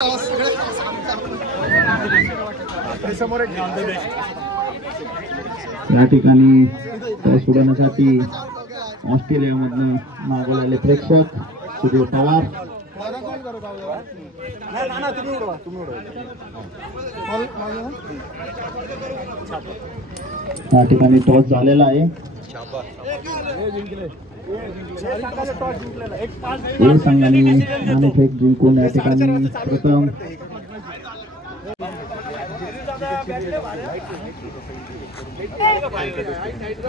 या ठिकाणी टॉस उडवण्यासाठी ऑस्ट्रेलियामधनं मागवलेले प्रेक्षक सुधीर पवार या ठिकाणी टॉस झालेला आहे। ए संघाने नाणेफेक जिंकून या ठिकाणी प्रथम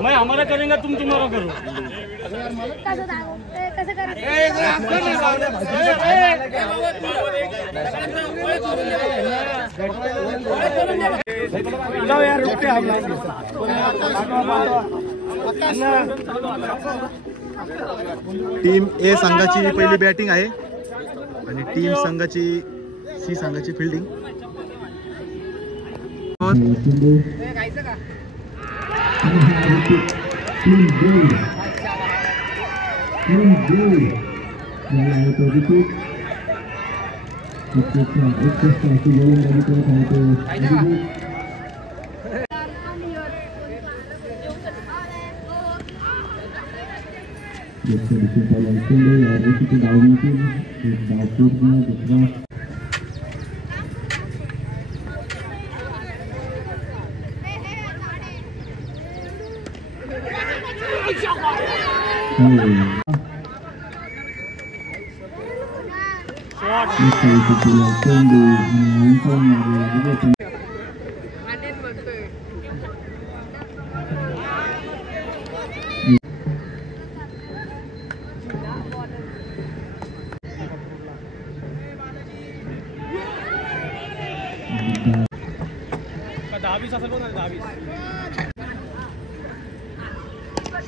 मैं हमारा करेंगे तुम तुम्हारा करो। यार रुकते हम टीम ए संघाची पहिली बॅटिंग आहे आणि टीम संघाची सी संघाची फिल्डिंग।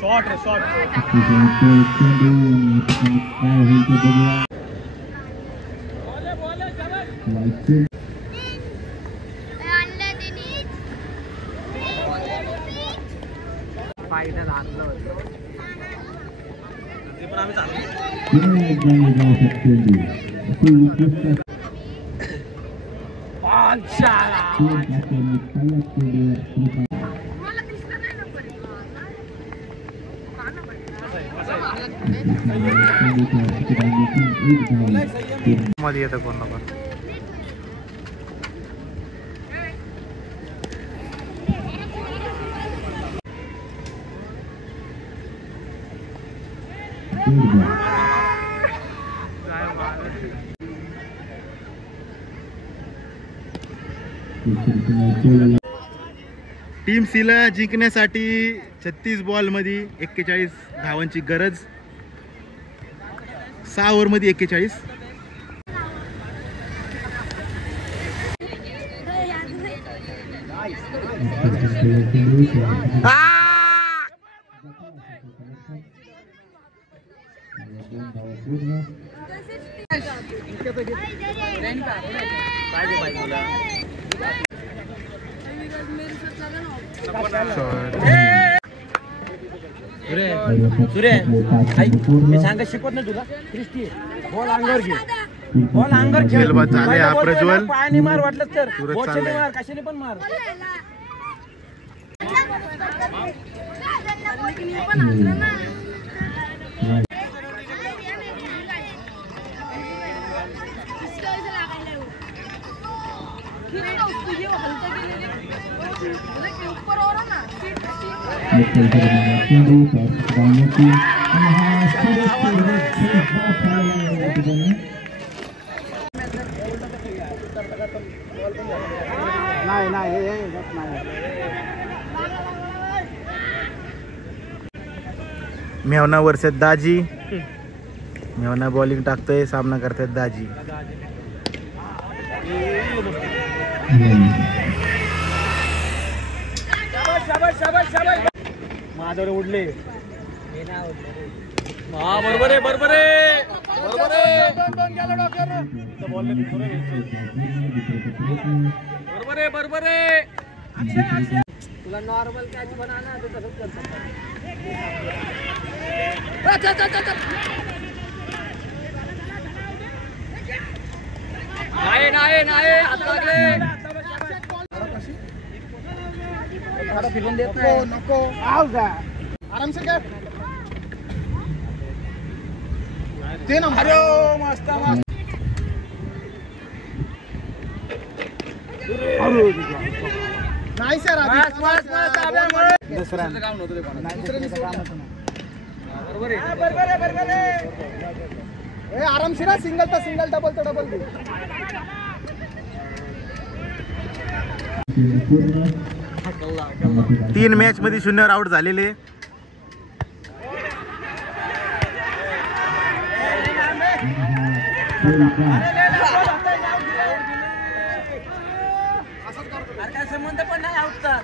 शॉट रे शॉट फायदा लागला ते पण आम्ही मध्ये येतं कोण पण टीम सीला जिंकण्यासाठी 36 बॉल मध्ये 41 धावांची गरज। 6 ओव्हर मध्ये 41। मी सांगा शिकवत ना तुला क्रिस्टी बॉल अंगावर घे बॉल अंगावर खेळ झाले हा प्रज्वल पायाने मार वाटलं तर बोचेने मार कशाने पण मार मेवना वर्षात दाजी मेवना बॉलिंग टाकतोय सामना करतायत दाजी। माझ्यावर उडले बरोबर आहे बरोबर आहे बरोबर आहे बरोबर आहे बरोबर आहे तुला नॉर्मल कॅच बनाना ते तसंच करतात। नाही हात लागले. फिरून देत नाही. नको आराम से काय ते ना. अरे मस्त मस्त. नाही सर दुसरं काम नव्हतं ते कोणाचं. आरामशीर सिंगल तर सिंगल डबल तर डबल. तीन मॅच मध्ये 0 आउट झालेले. काय संबंध पण नाही आउटचा.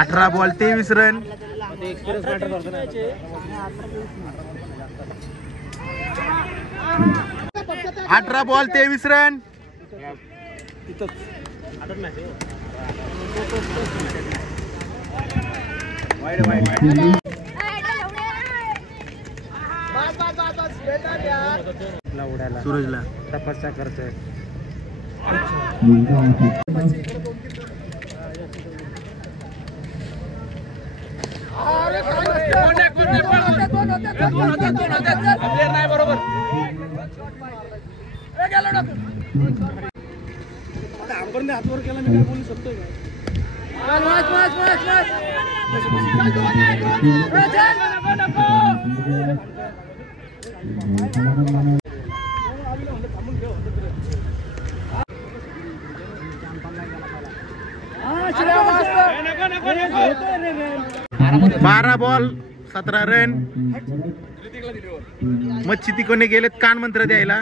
18 बॉल 23 रन. 18 ball 23 run. सूरजला तपस्या करतोय. नाही बरोबर. हातवर केला मी काय बोलू शकतो. बारा बॉल 17 रन. मच्छी तिकोने गेलेत कानमंत्र द्यायला.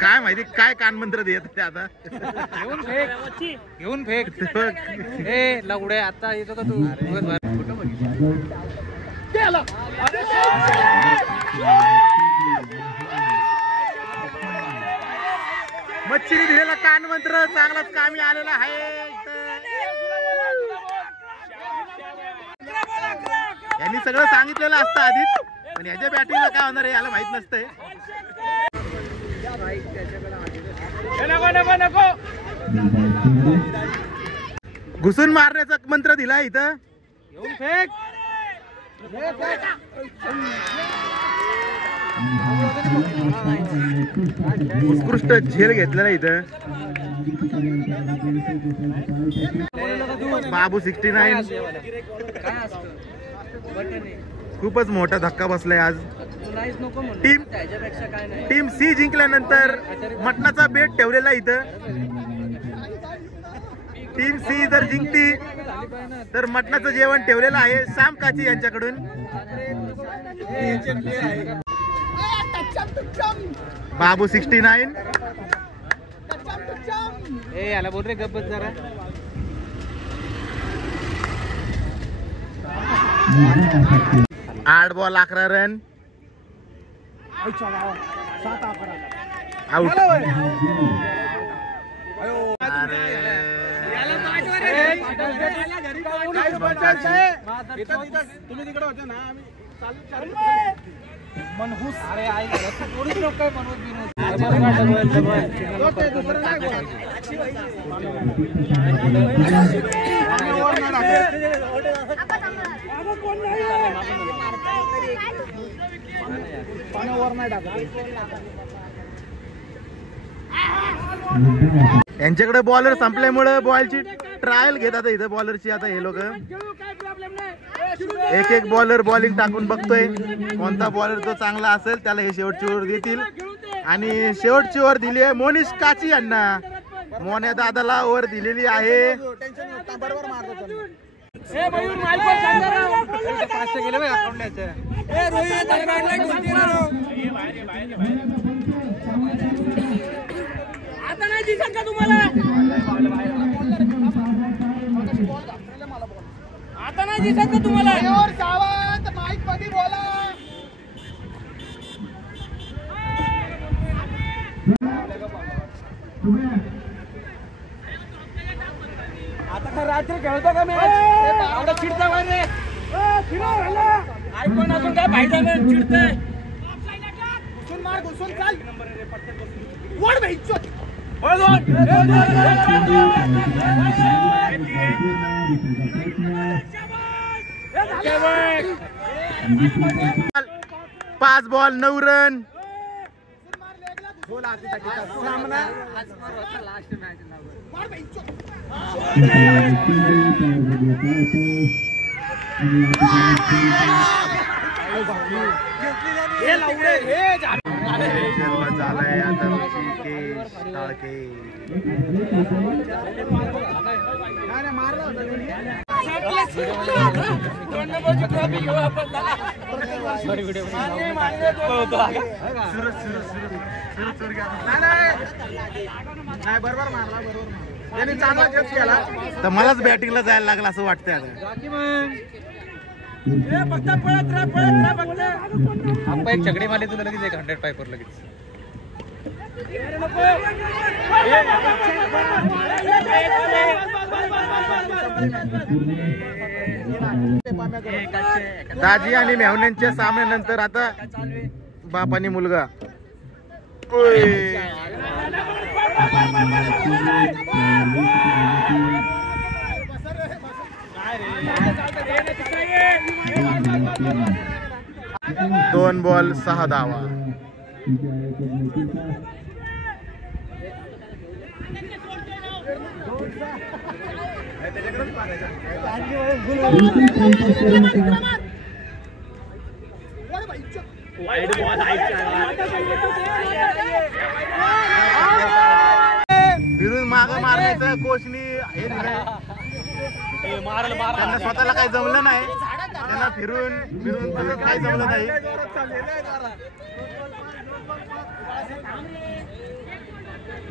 काय माहिती काय कानमंत्र देत ते आता. घेऊन फेक ए लवडे आता येतो का तू. मच्छीने दिलेला कानमंत्र चांगलाच कामी आलेला आहे. यांनी सगळं सांगितलेलं असतं आधीच, पण याच्या बॅटिंगला काय होणार आहे याला माहित नसतंय. घुसून मारण्याचा मंत्र दिला इथं. घेऊन फेक. उत्कृष्ट झेल घेतलेला इथं. बाबू 69. खूपच मोठा धक्का बसलाय आज. टीम सी जिंकल्यानंतर मटणाचा बेट ठेवलेला इथं. टीम सी जर जिंकती तर मटणाचं जेवण ठेवलेलं आहे श्याम काची यांच्याकडून. बाबू 69. ए याला बोल रे गप्पच जरा. 8 बॉल 11 रन. आउट. तुम्ही तिकडे होते ना. आम्ही मनहूस. अरे आई पोलीस लोक काय मनहूस बिनहूस. यांच्याकडे बॉलर संपल्यामुळे बॉलची ट्रायल घेतात इथं बॉलरची. आता हे लोक एक बॉलर बॉलिंग टाकून बघतोय कोणता बॉलर तो चांगला असेल त्याला हे शेवटची ओव्हर देतील. आणि शेवटची ओव्हर दिली आहे मोनिश काची यांना. मोन्या दादाला ओव्हर दिलेली आहे. बरोबर मारतो. आता नाही दिसत का तुम्हाला. आता नाही दिसत का तुम्हाला. सावंत माईक मध्ये बोला. आता का रात्री खेळतो का मी. चिडता रे ऐकून अजून काय फायदा नाही. चिडतंय. घुसून चाल वळ भाई चल पाच बॉल 9 रन. सामना झालाय आता ऋषिकेश टाळके. मारला नाही बरोबर मारला बरोबर त्यांनी चांगला जज केला. तर मलाच बॅटिंगला जायला लागला असं वाटतंय आता. एक छकडी मारली तुला लगेच 100 पायपर लगेच. दाजी आणि मेहण्यांच्या सामन्यानंतर आता बाप आणि मुलगा. दोन बॉल 6 धावा. फिरून माग मारण्याचं कोचनी हे त्यांना स्वतःला काही जमलं नाही. त्यांना फिरून काही जमलं नाही.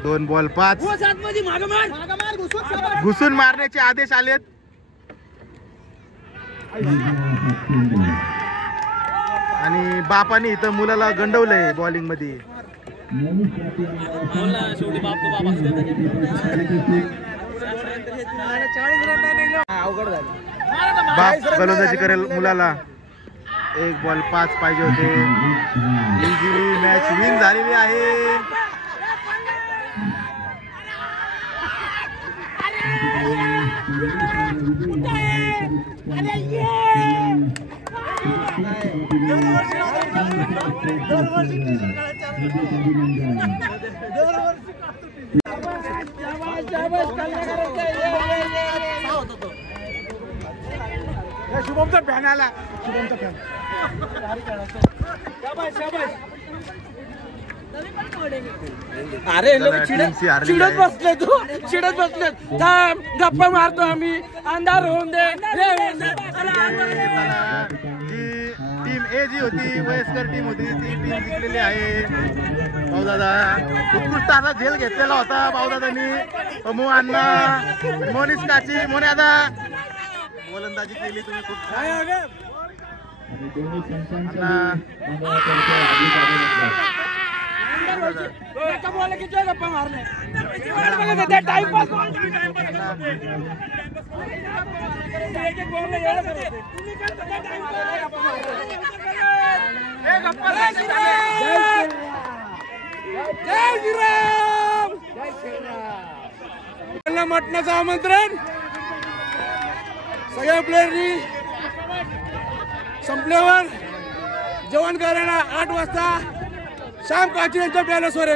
दोन बॉल 5. घुसून मारण्याचे आदेश आलेत. आणि बापाने इथं मुलाला गंडवलंय बॉलिंग मध्ये. बाप गोलंदाजी करेल मुलाला. 1 बॉल 5 पाहिजे होते. इझिली मॅच विन झालेली आहे. शुभमचा फॅन आला. शुभमचा फॅन अरे चिडत बसले तू चिडत बसले. थांब गप्पा मारतो आम्ही. अंधार होऊन दे. टीम ए जी होती वयस्कर टीम होती ती टीम जिंकलेली आहे. भाऊदादा उत्कृष्ट असा झेल घेतलेला होता भाऊदादांनी. अमू अण्णा मोनिश काची मोन्यादा गोलंदाजी केली तुम्ही खूप गप्पा मारले. मटणाचं आमंत्रण सगळ्या प्लेयरनी संपल्यावर जेवण करायला 8 वाजता श्याम काची यांच्या पॅलेस वर